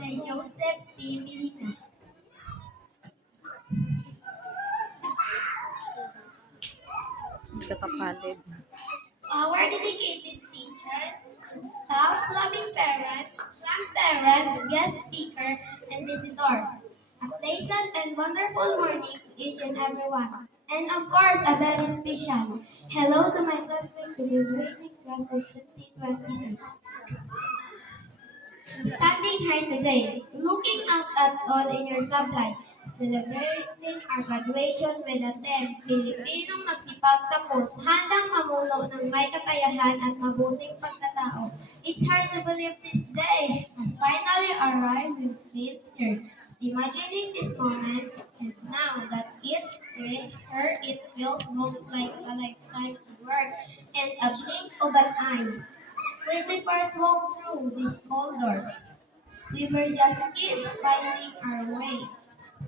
Jose Joseph P. Milita. Kapapalid. Our dedicated teachers, staff, loving parents, grandparents, guest speakers, and visitors. A pleasant and wonderful morning to each and everyone. And of course, a very special hello to my classmates celebrating class of 2026. Standing here today, looking out at all in your sublight, celebrating our graduation with a theme, Pilipinong nagsipag tapos, handang mamuno ng may kakayahan at mabuting pagkatao. It's hard to believe this day has finally arrived with faith here. Imagining this moment, and now that it's here, it feels both like a lifetime's work and a blink of an eye. When we first walked through these old doors, we were just kids finding our way.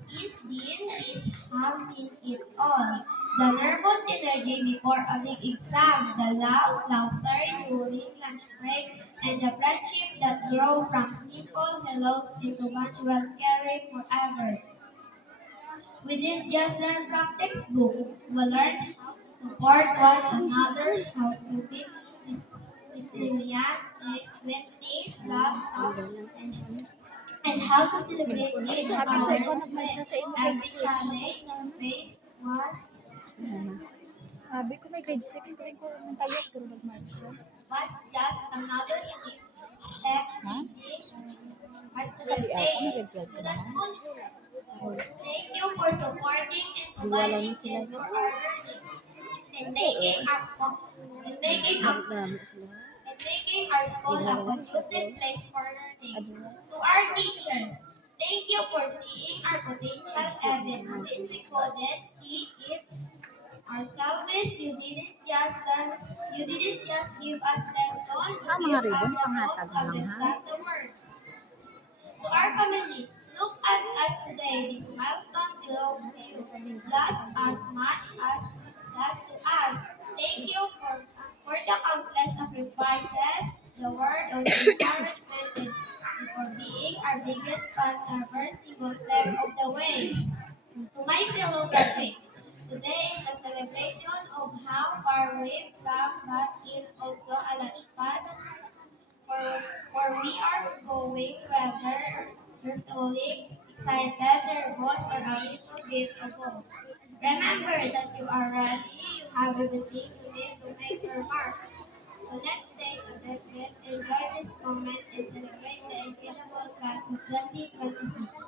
Since then, kids have seen it all. The nervous energy before a big exam, the loud laughter during lunch break, and the friendship that grow from simple hellos into bonds will carry forever. We didn't just learn from textbook. We learned how to support one another, how to be resilient when things got tough, and how to celebrate each Sabi ko, ikaw other's nagmadya wins. sa imo grade Every 6. challenge we faced was Sabi ko, may grade 6 kasi ko nang tayo, pero nagmadya. but just another step leading us to the Sabi ako, stage, may grade 12 to ka the naman. school. Thank you for supporting and Iwala providing na sila into sa our learning and making and making our dami sila. and making our school a conducive place for learning. To our teachers, thank you for seeing our potential even when we couldn't see it ourselves. You didn't just give us lessons, you Mga gave us ribbon, the hope panghatag to na lang ha. understand the words. To our families, look at us today. This milestone belongs to you, just as much as does to us. Thank you for the countless sacrifices, the word of encouragement, and for being our biggest fan every single step of the way. To my fellow graduates, today is a celebration of how far we've come, but it's also a launchpad for we are going, whether you're feeling excited, nervous, or a little bit of both. Remember that you are ready, you have everything you need to make your mark. So let's take a deep breath, enjoy this moment, and celebrate the incredible class of 2026.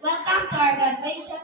Welcome to our graduation